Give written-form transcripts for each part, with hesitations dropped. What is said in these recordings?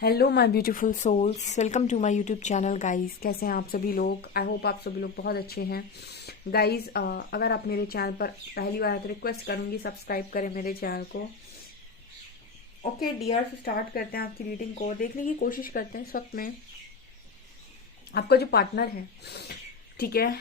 Hello my beautiful souls, welcome to my YouTube channel guys. कैसे हैं आप सभी लोग? आई होप आप सभी लोग बहुत अच्छे हैं गाइस। अगर आप मेरे चैनल पर पहली बार आए तो रिक्वेस्ट करूंगी सब्सक्राइब करें मेरे चैनल को। ओके डियर, स्टार्ट करते हैं आपकी रीडिंग को। देखने की कोशिश करते हैं इस वक्त में आपका जो पार्टनर है, ठीक है,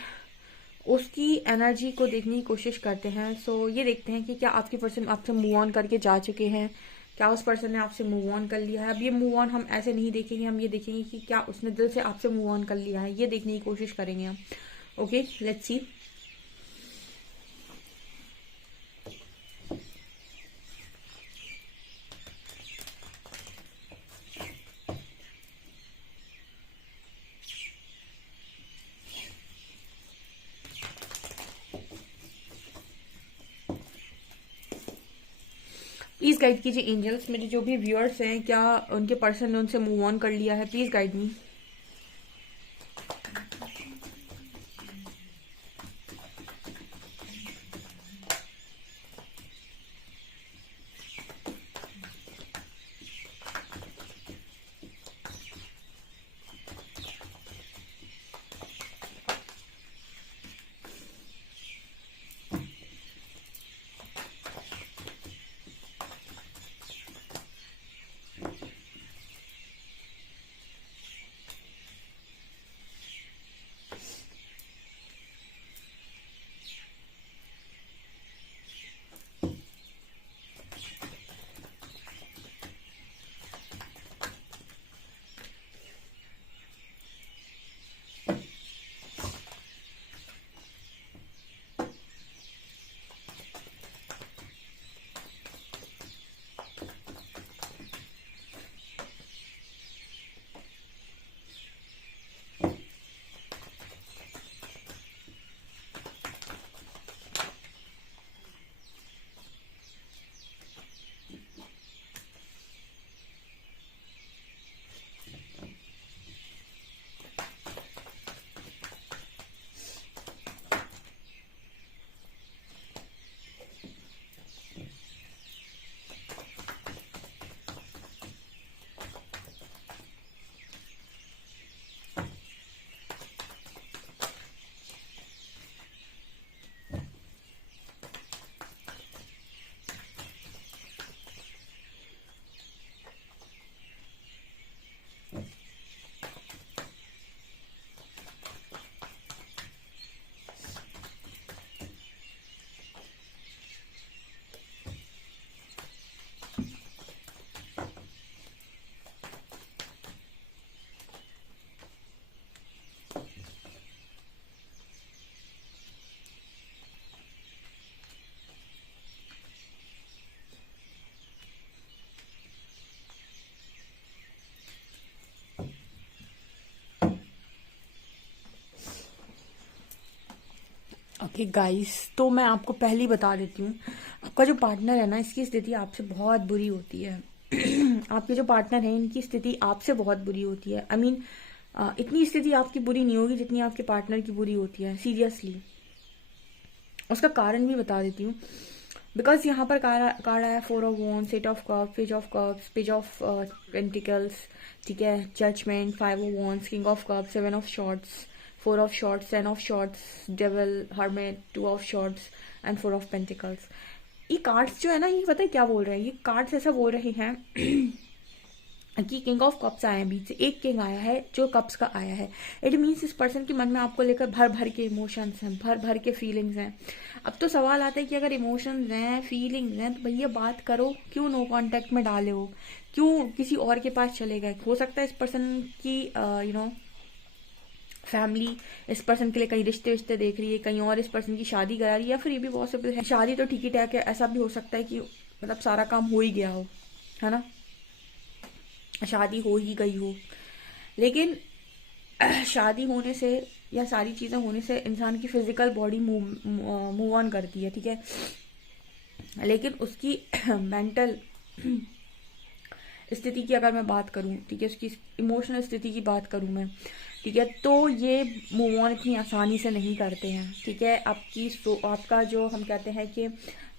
उसकी एनर्जी को देखने की कोशिश करते हैं। सो ये देखते हैं कि क्या आपके पर्सन आपसे मूव ऑन करके जा चुके हैं, क्या उस पर्सन ने आपसे मूव ऑन कर लिया है। अब ये मूव ऑन हम ऐसे नहीं देखेंगे, हम ये देखेंगे कि क्या उसने दिल से आपसे मूव ऑन कर लिया है, ये देखने की कोशिश करेंगे हम। Okay, let's see. Please guide कीजिए एंजल्स, मेरे जो भी व्यूअर्स हैं, क्या उनके पर्सन ने उनसे मूव ऑन कर लिया है? Please guide me. Okay guys, तो मैं आपको पहले ही बता देती हूँ, आपका जो पार्टनर है ना, इसकी स्थिति आपसे बहुत बुरी होती है। आपके जो पार्टनर है, इनकी स्थिति आपसे बहुत बुरी होती है। आई मीन इतनी स्थिति आपकी बुरी नहीं होगी जितनी आपके पार्टनर की बुरी होती है, सीरियसली। उसका कारण भी बता देती हूँ। बिकॉज यहाँ पर कार्ड आया 4 of wands, 8 of cups, page of pentacles, ठीक है, judgement, 5 of wands, king of cups, 7 of swords, 4 of swords, 10 of swords, devil, hermit, 2 of swords and 4 of pentacles. ये कार्ड्स जो है ना, ये पता है क्या बोल रहे हैं? ये कार्ड्स ऐसा बोल रहे हैं कि किंग ऑफ कप्स आए हैं, बीच से एक किंग आया है जो कप्स का आया है। इट मीन्स इस पर्सन के मन में आपको लेकर भर भर के इमोशंस हैं, भर भर के फीलिंग्स हैं। अब तो सवाल आता है कि अगर इमोशंस हैं, फीलिंग्स हैं, तो भैया बात करो, क्यों नो कांटेक्ट में डाले हो, क्यों किसी और के पास चले गए? हो सकता है इस पर्सन की फैमिली इस पर्सन के लिए कहीं रिश्ते विश्ते देख रही है, कहीं और इस पर्सन की शादी करा रही है, या फिर ये भी पॉसिबल है शादी तो ठीक ही ठाक है, ऐसा भी हो सकता है कि मतलब सारा काम हो ही गया हो, है ना, शादी हो ही गई हो। लेकिन शादी होने से या सारी चीज़ें होने से इंसान की फिजिकल बॉडी मूव ऑन करती है, ठीक है, लेकिन उसकी मेंटल स्थिति की अगर मैं बात करूं, ठीक है, उसकी इमोशनल स्थिति की बात करूं मैं, ठीक है, तो ये मूव ऑन इतनी आसानी से नहीं करते हैं, ठीक है। आपका जो हम कहते हैं कि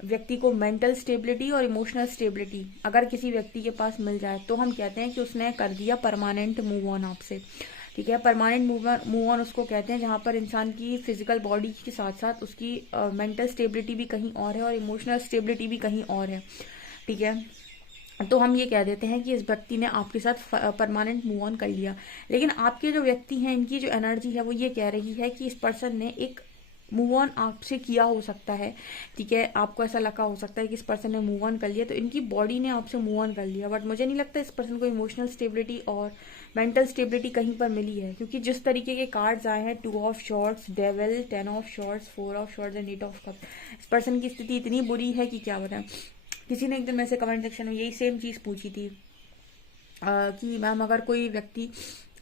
व्यक्ति को मेंटल स्टेबिलिटी और इमोशनल स्टेबिलिटी अगर किसी व्यक्ति के पास मिल जाए तो हम कहते हैं कि उसने कर दिया परमानेंट मूव ऑन आपसे। ठीक है, परमानेंट मूव ऑन उसको कहते हैं जहां पर इंसान की फिजिकल बॉडी के साथ साथ उसकी मेंटल स्टेबिलिटी भी कहीं और है और इमोशनल स्टेबिलिटी भी कहीं और है। ठीक है, तो हम ये कह देते हैं कि इस व्यक्ति ने आपके साथ परमानेंट मूव ऑन कर लिया। लेकिन आपके जो व्यक्ति हैं इनकी जो एनर्जी है वो ये कह रही है कि इस पर्सन ने एक मूव ऑन आपसे किया हो सकता है। ठीक है, आपको ऐसा लगा हो सकता है कि इस पर्सन ने मूव ऑन कर लिया, तो इनकी बॉडी ने आपसे मूव ऑन कर लिया, बट मुझे नहीं लगता इस पर्सन को इमोशनल स्टेबिलिटी और मेंटल स्टेबिलिटी कहीं पर मिली है। क्योंकि जिस तरीके के कार्ड्स आए हैं, 2 of swords, devil, 10 of swords, 4 of swords and 8 of cup, इस पर्सन की स्थिति इतनी बुरी है कि क्या बताएं। किसी ने एक दिन मेरे से कमेंट सेक्शन में यही सेम चीज पूछी थी कि मैम अगर कोई व्यक्ति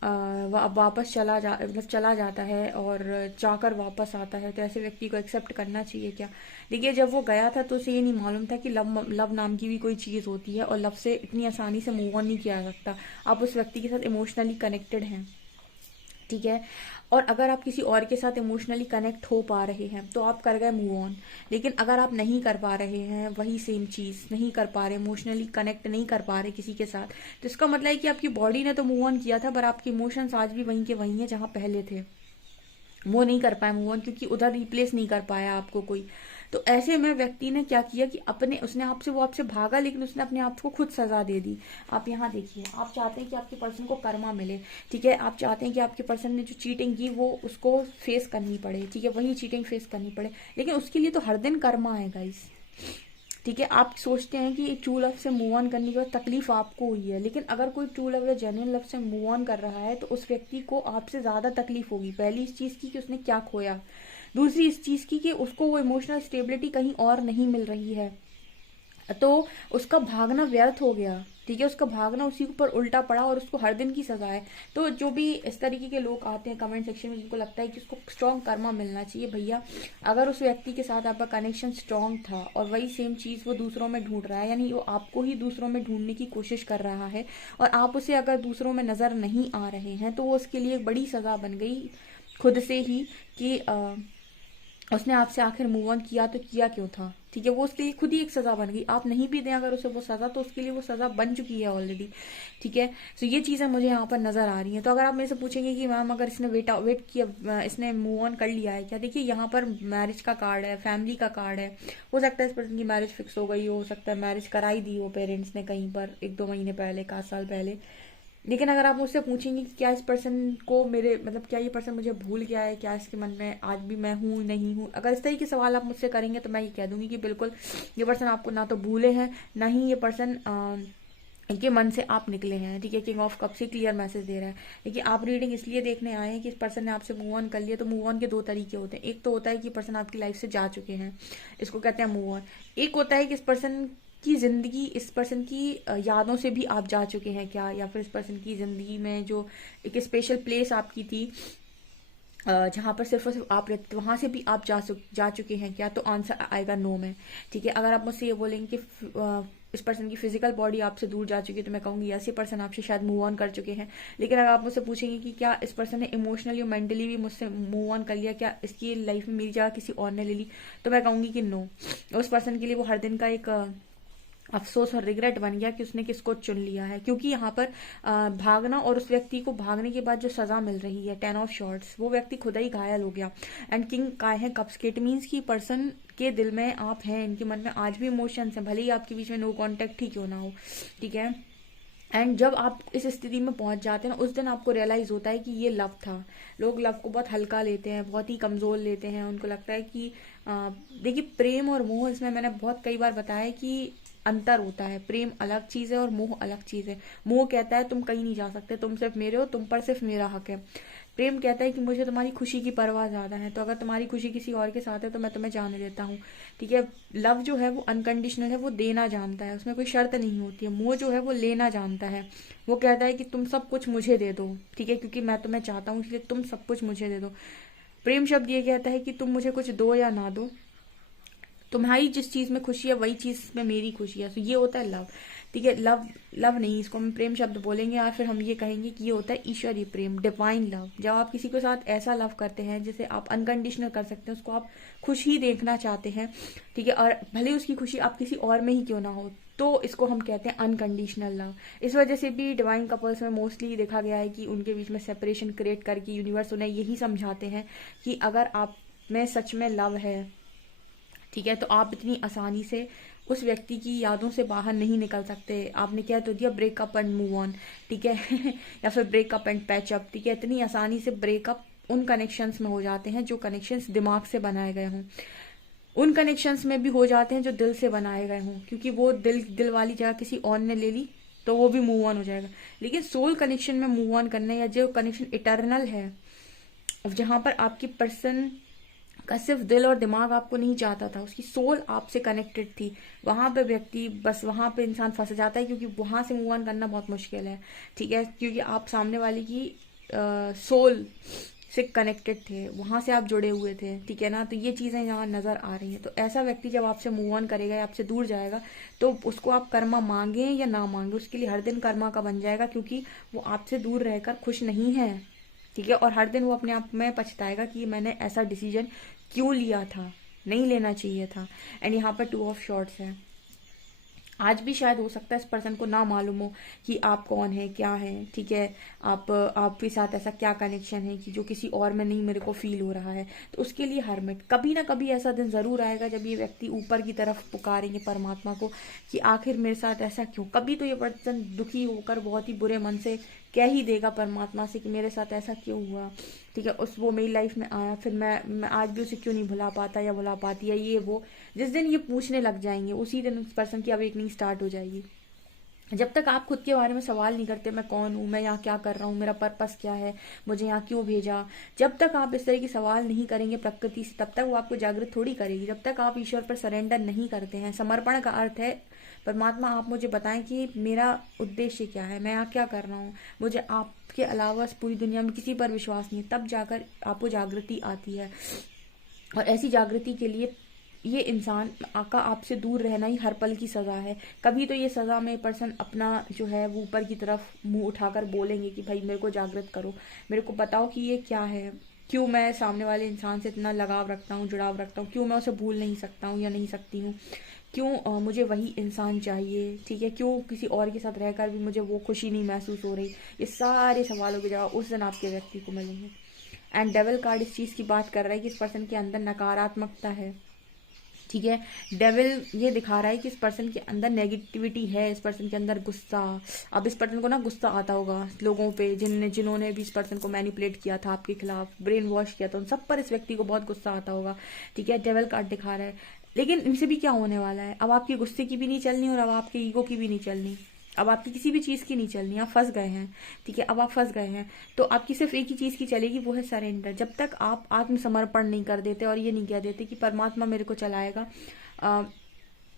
वापस चला जाता है और जाकर वापस आता है तो ऐसे व्यक्ति को एक्सेप्ट करना चाहिए क्या? देखिए, जब वो गया था तो उसे ये नहीं मालूम था कि लव नाम की भी कोई चीज़ होती है और लव से इतनी आसानी से मूव ऑन नहीं किया जा सकता। आप उस व्यक्ति के साथ इमोशनली कनेक्टेड हैं। ठीक है, और अगर आप किसी और के साथ इमोशनली कनेक्ट हो पा रहे हैं तो आप कर गए मूव ऑन। लेकिन अगर आप नहीं कर पा रहे हैं वही सेम चीज, नहीं कर पा रहे, इमोशनली कनेक्ट नहीं कर पा रहे किसी के साथ, तो इसका मतलब है कि आपकी बॉडी ने तो मूव ऑन किया था पर आपके इमोशंस आज भी वहीं के वहीं है जहां पहले थे। वो नहीं कर पाए मूव ऑन क्योंकि उधर रिप्लेस नहीं कर पाया आपको कोई। तो ऐसे में व्यक्ति ने क्या किया कि उसने वो आपसे भागा, लेकिन उसने अपने आप को खुद सजा दे दी। आप यहाँ देखिए, आप चाहते हैं कि आपके पर्सन को कर्मा मिले। ठीक है, आप चाहते हैं कि आपके पर्सन ने जो चीटिंग की वो उसको फेस करनी पड़े। ठीक है, वही चीटिंग फेस करनी पड़े, लेकिन उसके लिए तो हर दिन कर्मा है गाइस। ठीक है, आप सोचते हैं कि ट्रू लव से मूव ऑन करने के बाद तकलीफ आपको हुई है, लेकिन अगर कोई ट्रू लव या जेन्युइन लव से मूव ऑन कर रहा है तो उस व्यक्ति को आपसे ज्यादा तकलीफ होगी। पहली इस चीज की कि उसने क्या खोया, दूसरी इस चीज की कि उसको वो इमोशनल स्टेबिलिटी कहीं और नहीं मिल रही है, तो उसका भागना व्यर्थ हो गया। ठीक है, उसका भागना उसी के ऊपर उल्टा पड़ा और उसको हर दिन की सजा है। तो जो भी इस तरीके के लोग आते हैं कमेंट सेक्शन में जिनको लगता है कि उसको स्ट्रॉन्ग कर्मा मिलना चाहिए, भैया अगर उस व्यक्ति के साथ आपका कनेक्शन स्ट्रॉन्ग था और वही सेम चीज वो दूसरों में ढूंढ रहा है, यानी वो आपको ही दूसरों में ढूंढने की कोशिश कर रहा है और आप उसे अगर दूसरों में नजर नहीं आ रहे हैं, तो वो उसके लिए एक बड़ी सजा बन गई खुद से ही कि उसने आपसे आखिर मूव ऑन किया तो किया क्यों था। ठीक है, वो उसके लिए खुद ही एक सजा बन गई। आप नहीं भी दें अगर उसे वो सजा, तो उसके लिए वो सजा बन चुकी है ऑलरेडी। ठीक है, तो ये चीजें मुझे यहाँ पर नजर आ रही हैं। तो अगर आप मेरे से पूछेंगे कि मैम अगर इसने वेट किया, इसने मूव ऑन कर लिया है क्या, देखिए यहाँ पर मैरिज का कार्ड है, फैमिली का कार्ड है। हो सकता है इस पर्सन की मैरिज फिक्स हो गई हो सकता है मैरिज कराई दी हो पेरेंट्स ने कहीं पर 1-2 महीने पहले, 1 साल पहले। लेकिन अगर आप मुझसे पूछेंगे कि क्या इस पर्सन को मेरे क्या ये पर्सन मुझे भूल गया है, क्या इसके मन में आज भी मैं हूँ नहीं हूँ, अगर इस तरह के सवाल आप मुझसे करेंगे तो मैं ये कह दूंगी कि बिल्कुल ये पर्सन आपको ना तो भूले हैं, ना ही ये पर्सन के मन से आप निकले हैं। ठीक है, किंग ऑफ कप से क्लियर मैसेज दे रहा है। देखिए, आप रीडिंग इसलिए देखने आए हैं कि इस पर्सन ने आपसे मूव ऑन कर लिया। तो मूव ऑन के 2 तरीके होते हैं। एक तो होता है कि पर्सन आपकी लाइफ से जा चुके हैं, इसको कहते हैं मूव ऑन। एक होता है कि इस पर्सन की जिंदगी, इस पर्सन की यादों से भी आप जा चुके हैं क्या, या फिर इस पर्सन की जिंदगी में जो एक स्पेशल प्लेस आपकी थी जहां पर सिर्फ और सिर्फ आप रहते थे, वहां से भी आप जा चुके हैं क्या। तो आंसर आएगा नो में। ठीक है, अगर आप मुझसे ये बोलेंगे कि इस पर्सन की फिजिकल बॉडी आपसे दूर जा चुकी है, तो मैं कहूंगी यस, ये पर्सन आपसे शायद मूव ऑन कर चुके हैं। लेकिन अगर आप मुझसे पूछेंगे कि क्या इस पर्सन ने इमोशनली और मेंटली भी मुझसे मूव ऑन कर लिया, क्या इसकी लाइफ में मेरी जगह किसी और ने ले ली, तो मैं कहूंगी कि नो। उस पर्सन के लिए वो हर दिन का एक अफसोस और रिग्रेट बन गया कि उसने किसको चुन लिया है। क्योंकि यहाँ पर भागना और उस व्यक्ति को भागने के बाद जो सजा मिल रही है, 10 ऑफ शॉर्ट्स, वो व्यक्ति खुद ही घायल हो गया। एंड किंग का है कप्स के, इट मीन्स की पर्सन के दिल में आप हैं, इनके मन में आज भी इमोशंस हैं, भले ही आपके बीच में नो कॉन्टेक्ट ही क्यों ना हो। ठीक है, एंड जब आप इस स्थिति में पहुंच जाते हैं ना, उस दिन आपको रियलाइज होता है कि ये लव था। लोग लव को बहुत हल्का लेते हैं, बहुत ही कमजोर लेते हैं। उनको लगता है कि देखिए, प्रेम और मोह, इसमें मैंने बहुत कई बार बताया कि अंतर होता है। प्रेम अलग चीज है और मोह अलग चीज है। मोह कहता है तुम कहीं नहीं जा सकते, तुम सिर्फ मेरे हो, तुम पर सिर्फ मेरा हक है। प्रेम कहता है कि मुझे तुम्हारी खुशी की परवाह ज्यादा है, तो अगर तुम्हारी खुशी किसी और के साथ है तो मैं तुम्हें जाने देता हूँ। ठीक है, लव जो है वो अनकंडीशनल है, वो देना जानता है, उसमें कोई शर्त नहीं होती है। मोह जो है वो लेना जानता है, वो कहता है कि तुम सब कुछ मुझे दे दो। ठीक है, क्योंकि मैं तुम्हें चाहता हूँ इसलिए तुम सब कुछ मुझे दे दो। प्रेम शब्द ये कहता है कि तुम मुझे कुछ दो या ना दो, तुम्हारी जिस चीज में खुशी है वही चीज में मेरी खुशी है। तो ये होता है लव। ठीक है, लव लव नहीं, इसको हम प्रेम शब्द बोलेंगे, या फिर हम ये कहेंगे कि ये होता है ईश्वरीय प्रेम, डिवाइन लव। जब आप किसी के साथ ऐसा लव करते हैं जिसे आप अनकंडीशनल कर सकते हैं, उसको आप खुश ही देखना चाहते हैं, ठीक है, और भले उसकी खुशी आप किसी और में ही क्यों ना हो, तो इसको हम कहते हैं अनकंडीशनल लव। इस वजह से भी डिवाइन कपल्स में मोस्टली देखा गया है कि उनके बीच में सेपरेशन क्रिएट करके यूनिवर्स उन्हें यही समझाते हैं कि अगर आप में सच में लव है, ठीक है, तो आप इतनी आसानी से उस व्यक्ति की यादों से बाहर नहीं निकल सकते। आपने कह तो दिया ब्रेकअप एंड मूव ऑन, ठीक है या फिर ब्रेकअप एंड पैचअप, ठीक है, इतनी आसानी से ब्रेकअप उन कनेक्शंस में हो जाते हैं जो कनेक्शंस दिमाग से बनाए गए हों, उन कनेक्शंस में भी हो जाते हैं जो दिल से बनाए गए हों, क्योंकि वो दिल वाली जगह किसी और ने ले ली तो वो भी मूव ऑन हो जाएगा। लेकिन सोल कनेक्शन में मूव ऑन करना, या जो कनेक्शन इटर्नल है, जहां पर आपकी पर्सन का सिर्फ दिल और दिमाग आपको नहीं चाहता था, उसकी सोल आपसे कनेक्टेड थी, वहां पे व्यक्ति बस वहां पे इंसान फंस जाता है, क्योंकि वहां से मूव ऑन करना बहुत मुश्किल है, ठीक है, क्योंकि आप सामने वाले की सोल से कनेक्टेड थे, वहां से आप जुड़े हुए थे, ठीक है ना। तो ये चीजें यहाँ नजर आ रही हैं। तो ऐसा व्यक्ति जब आपसे मूव ऑन करेगा या आपसे दूर जाएगा, तो उसको आप कर्मा मांगे या ना मांगे, उसके लिए हर दिन कर्मा का बन जाएगा, क्योंकि वो आपसे दूर रहकर खुश नहीं है, ठीक है, और हर दिन वो अपने आप में पछताएगा कि मैंने ऐसा डिसीजन क्यों लिया था, नहीं लेना चाहिए था। एंड यहाँ पर 2 ऑफ शॉर्ट्स है। आज भी शायद हो सकता है इस पर्सन को ना मालूम हो कि आप कौन है, क्या है, ठीक है, आपके साथ ऐसा क्या कनेक्शन है कि जो किसी और में नहीं मेरे को फील हो रहा है। तो उसके लिए हरमिट, कभी ना कभी ऐसा दिन जरूर आएगा जब ये व्यक्ति ऊपर की तरफ पुकारेंगे परमात्मा को कि आखिर मेरे साथ ऐसा क्यों। कभी तो ये पर्सन दुखी होकर बहुत ही बुरे मन से कह ही देगा परमात्मा से कि मेरे साथ ऐसा क्यों हुआ, ठीक है, वो मेरी लाइफ में आया, फिर मैं आज भी उसे क्यों नहीं भुला पाता या भुला पाती है, ये वो। जिस दिन ये पूछने लग जाएंगे, उसी दिन उस पर्सन की अवेकनिंग स्टार्ट हो जाएगी। जब तक आप खुद के बारे में सवाल नहीं करते, मैं कौन हूँ, मैं यहाँ क्या कर रहा हूँ, मेरा पर्पस क्या है, मुझे यहाँ क्यों भेजा, जब तक आप इस तरह की सवाल नहीं करेंगे प्रकृति से, तब तक वो आपको जागृत थोड़ी करेगी। जब तक आप ईश्वर पर सरेंडर नहीं करते हैं, समर्पण का अर्थ है परमात्मा आप मुझे बताएं कि मेरा उद्देश्य क्या है, मैं यहाँ क्या कर रहा हूँ, मुझे आपके अलावा पूरी दुनिया में किसी पर विश्वास नहीं, तब जाकर आपको जागृति आती है। और ऐसी जागृति के लिए ये इंसान का आपसे दूर रहना ही हर पल की सजा है। कभी तो ये सजा में पर्सन अपना जो है वो ऊपर की तरफ मुंह उठाकर बोलेंगे कि भाई मेरे को जागृत करो, मेरे को बताओ कि ये क्या है, क्यों मैं सामने वाले इंसान से इतना लगाव रखता हूँ, जुड़ाव रखता हूँ, क्यों मैं उसे भूल नहीं सकता हूँ या नहीं सकती हूँ, क्यों मुझे वही इंसान चाहिए, ठीक है, क्यों किसी और के साथ रहकर भी मुझे वो खुशी नहीं महसूस हो रही। ये सारे सवालों के जवाब उस दिन आपके व्यक्ति को मिलेंगे। एंड डेविल कार्ड इस चीज की बात कर रहा है कि इस पर्सन के अंदर नकारात्मकता है, ठीक है, डेविल ये दिखा रहा है कि इस पर्सन के अंदर नेगेटिविटी है, इस पर्सन के अंदर गुस्सा। अब इस पर्सन को ना गुस्सा आता होगा लोगों पे जिन्होंने भी इस पर्सन को मैनिपुलेट किया था, आपके खिलाफ ब्रेन वॉश किया था, उन सब पर इस व्यक्ति को बहुत गुस्सा आता होगा, ठीक है, डेविल कार्ड दिखा रहा है। लेकिन इनसे भी क्या होने वाला है, अब आपकी गुस्से की भी नहीं चलनी और अब आपके ईगो की भी नहीं चलनी, अब आपकी किसी भी चीज की नहीं चलनी, आप फंस गए हैं, ठीक है, अब आप फंस गए हैं, तो आपकी सिर्फ एक ही चीज की चलेगी, वो है सरेंडर। जब तक आप आत्मसमर्पण नहीं कर देते और ये नहीं कह देते कि परमात्मा मेरे को चलाएगा,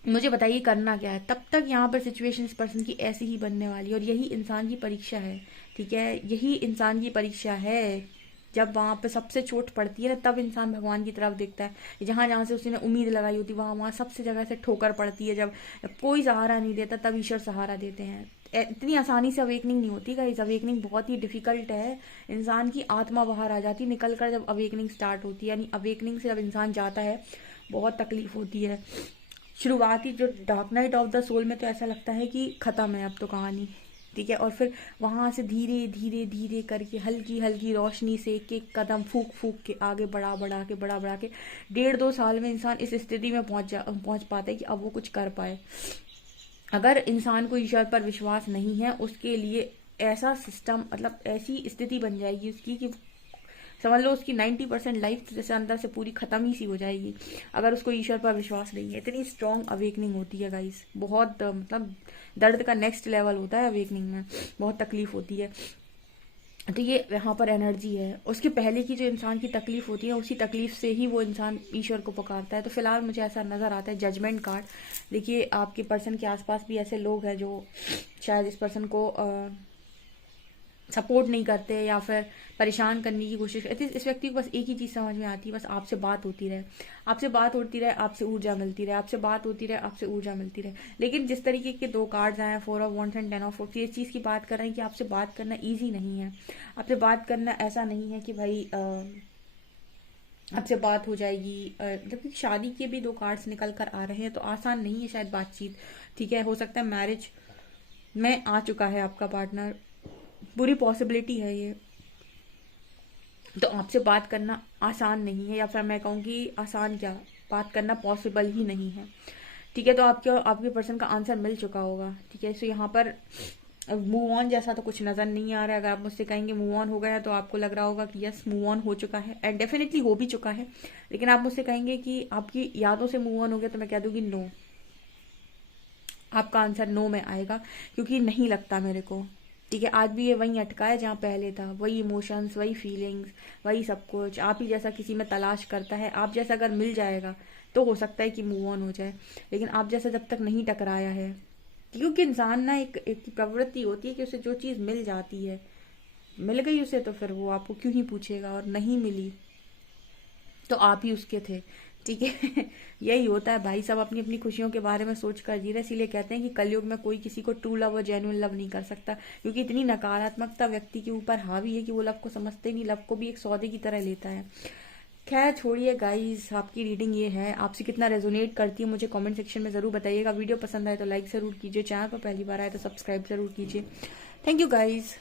मुझे बताइए करना क्या है, तब तक यहाँ पर सिचुएशन इस पर्सन की ऐसी ही बनने वाली है। और यही इंसान की परीक्षा है, ठीक है, यही इंसान की परीक्षा है। जब वहां पे सबसे चोट पड़ती है ना, तब इंसान भगवान की तरफ देखता है। जहां जहां से उसने उम्मीद लगाई होती है वहां सबसे जगह से ठोकर पड़ती है। जब कोई सहारा नहीं देता, तब ईश्वर सहारा देते हैं। इतनी आसानी से अवेकनिंग नहीं होती गाइस, अवेकनिंग बहुत ही डिफिकल्ट है। इंसान की आत्मा बाहर आ जाती है निकल कर, जब अवेकनिंग स्टार्ट होती है, यानी अवेकनिंग से जब इंसान जाता है बहुत तकलीफ होती है। शुरुआती जो dark night of the soul में तो ऐसा लगता है कि खत्म है अब तो कहानी, ठीक है, और फिर वहां से धीरे धीरे धीरे करके हल्की हल्की रोशनी से एक एक कदम फूक फूक के आगे बढ़ा के 1.5-2 साल में इंसान इस स्थिति में पहुंच पाता है कि अब वो कुछ कर पाए। अगर इंसान को ईश्वर पर विश्वास नहीं है, उसके लिए ऐसा सिस्टम, मतलब ऐसी स्थिति बन जाएगी उसकी कि समझ लो उसकी 90% लाइफ जैसे अंदर से पूरी खत्म ही सी हो जाएगी, अगर उसको ईश्वर पर विश्वास नहीं है। इतनी स्ट्रॉन्ग अवेकनिंग होती है गाइस, बहुत मतलब दर्द का नेक्स्ट लेवल होता है अवेकनिंग में, बहुत तकलीफ होती है। तो ये यहाँ पर एनर्जी है। उसके पहले की जो इंसान की तकलीफ होती है, उसी तकलीफ से ही वो इंसान ईश्वर को पुकारता है। तो फिलहाल मुझे ऐसा नजर आता है जजमेंट कार्ड। देखिए आपके पर्सन के आसपास भी ऐसे लोग हैं जो शायद इस पर्सन को सपोर्ट नहीं करते या फिर परेशान करने की कोशिश करते। इस व्यक्ति को बस एक ही चीज़ समझ में आती है, बस आपसे बात होती रहे, आपसे बात होती रहे, आपसे ऊर्जा मिलती रहे, आपसे बात होती रहे, आपसे ऊर्जा मिलती रहे। लेकिन जिस तरीके के 2 कार्ड्स आए हैं, 4 of wands and 10 of wands, ये चीज़ की बात कर रहे हैं कि आपसे बात करना ईजी नहीं है। आपसे बात करना ऐसा नहीं है कि भाई आपसे बात हो जाएगी। जबकि शादी के भी 2 कार्ड्स निकल कर आ रहे हैं, तो आसान नहीं है शायद बातचीत। ठीक है, हो सकता है मैरिज में आ चुका है आपका पार्टनर, बुरी पॉसिबिलिटी है ये। तो आपसे बात करना आसान नहीं है, या फिर मैं कहूँगी आसान क्या, बात करना पॉसिबल ही नहीं है। ठीक है, तो आपके पर्सन का आंसर मिल चुका होगा। ठीक है, सो यहाँ पर मूव ऑन जैसा तो कुछ नजर नहीं आ रहा है। अगर आप मुझसे कहेंगे मूव ऑन हो गया है, तो आपको लग रहा होगा कि यस मूव ऑन हो चुका है, एंड डेफिनेटली हो भी चुका है। लेकिन आप मुझसे कहेंगे कि आपकी यादों से मूव ऑन हो गया, तो मैं कह दूंगी नो। आपका आंसर नो में आएगा, क्योंकि नहीं लगता मेरे को। ठीक है, आज भी ये वहीं अटका है जहाँ पहले था, वही इमोशंस, वही फीलिंग्स, वही सब कुछ। आप ही जैसा किसी में तलाश करता है, आप जैसा अगर मिल जाएगा तो हो सकता है कि मूव ऑन हो जाए। लेकिन आप जैसा जब तक नहीं टकराया है, क्योंकि इंसान ना एक प्रवृत्ति होती है कि उसे जो चीज़ मिल जाती है, मिल गई उसे, तो फिर वो आपको क्यों ही पूछेगा, और नहीं मिली तो आप ही उसके थे। ठीक है यही होता है भाई, सब अपनी अपनी खुशियों के बारे में सोच कर जी रहे। इसीलिए कहते हैं कि कलयुग में कोई किसी को ट्रू लव और जेन्युइन लव नहीं कर सकता, क्योंकि इतनी नकारात्मकता व्यक्ति के ऊपर हावी है कि वो लव को समझते नहीं, लव को भी एक सौदे की तरह लेता है। खैर छोड़िए गाइस, आपकी रीडिंग ये है, आपसे कितना रेजोनेट करती है मुझे कमेंट सेक्शन में जरूर बताइएगा। वीडियो पसंद आए तो लाइक जरूर कीजिए, चैनल पर पहली बार आए तो सब्सक्राइब जरूर कीजिए। Thank you guys.